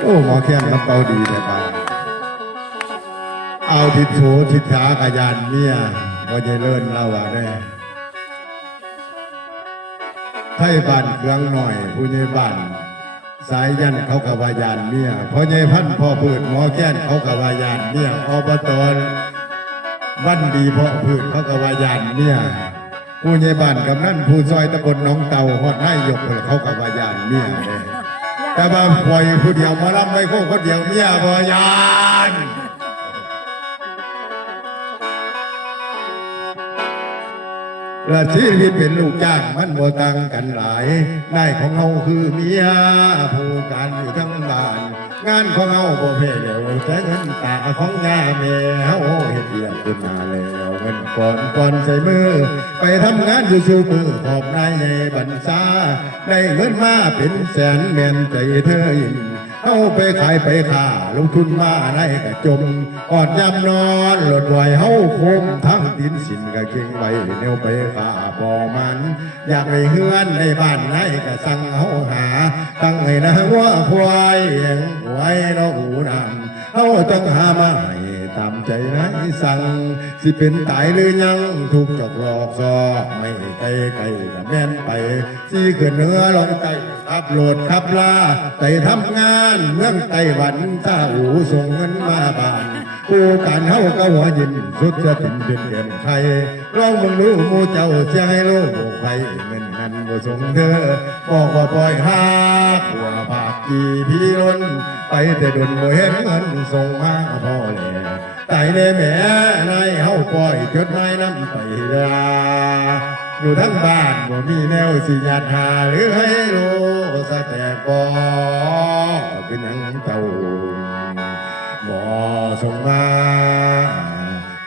โอ้หมอแค้นกระเป๋าดีเลยบ้างเอาทิศโถทิศขากระยานเมียก็จะเลิ่นเล่าว่าได้ไทยบ้านเครื่องหน่อยผู้ใหญ่บ้านสายยันเขากวายานเมียพ่อใหญ่พันพ่อพืชหมอแค้นเขากวายานเมียอบตวันดีเพาะพืชเขากวายานเมียผู้ใหญ่บ้านกำนันผู้ซอยตะบนหนองเต่าฮอดให้ยกเขากวายานเมียเลยแต่ว่าปล่อยผู้เดียวมาลำไปคนเดียวเมียบ่ยานและชีวิตเป็นลูกจ้างมันบ่ต่างกันหลายนายของเฮาคือเมียผู้การอยู่ทั้งบ้านงานของเฮาบ่เพ่เดี๋ยวแต่เงินตาของยาแม่เฮาเฮ็ดเรียกขึ้นมาแล้วเงินก่อนใส่มือไปทำงานอยู่สู่มือขอบนายใหญ่บรรษาได้เงินมาเป็นแสนแม่นใจเธอยิ่งเอาไปขายไปข่าลงทุนมาได้กระจมอดยำนอนหลดไหวเฮาคมทั้งดินสินกะเก่งไว้เนียวไปข่าบ่อมันอยากไปเฮือนในบ้านไหนก็สั่งเฮาหาตั้งให้นะว่าควายไว้น้องหูนำเฮาต้องหามาให้ตามใจนายสั่งสิเป็นตายหรือยังถูกจอกหลอกซอไม่ไกลกับแม่นไปสิขึ้นเหนือลงใต้ขับโหลดขับลาไปทำงานเมืองไต้หวันถ้าอูส่งเงินมาบ้านผู้การเฮาก็หัวยินสุดจะเป็นเด่นไทยลองมึงรู้มูเจ้าเสียให้โลกไปเงินนั้นบ่ส่งเธอบอกว่าปล่อยหาขัวปากกี่พี่ล้นไปแต่ดนบ่เห็นเงินส่งมาพอแล้วตายในแม่นายเฮาปล่อยจดหมายน้ำไปลาอยู่ทั้งบ้านบ่มีแนวสิญาติหาหรือให้รู้สะแต่ก่อเป็นหยังเจ้าบ่ส่งมา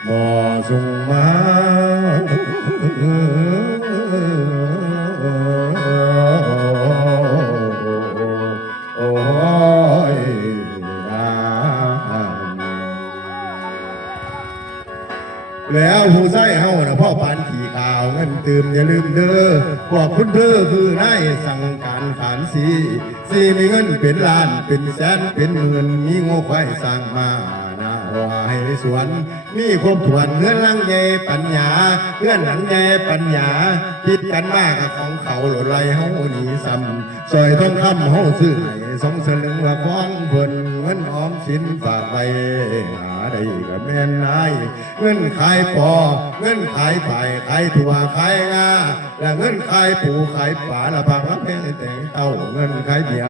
บ่ส่งมาโอ้ยแล้วผู้ใส่เฮาน่ะพ่อปานขี่ข่าวเงินตื่มอย่าลืมเด้อพวกคุณเธอคือนายสั่งการขานสีมีเงินเป็นล้านเป็นแสนเป็นหมื่นมีงบไว้สร้างมาหน้าหัวให้สวนมีครบถ้วนเงื่อนหลังใหญ่ปัญญาเงื่อนหลังใหญ่ปัญญาคิดกันมากกับของเขาหลุดไหลเฮาหนีซ้ำซอยทองคำเฮาซื้อให้สองสลึงว่าของเพิ่นเงินออมสินฝากไปหาได้กับแม่นายเงินขายปอเงินขายไผ่ขายถั่วขายงาและเงินขายปูขายป่าละผักละเพงแต่งเต้าเงินขายเบียร์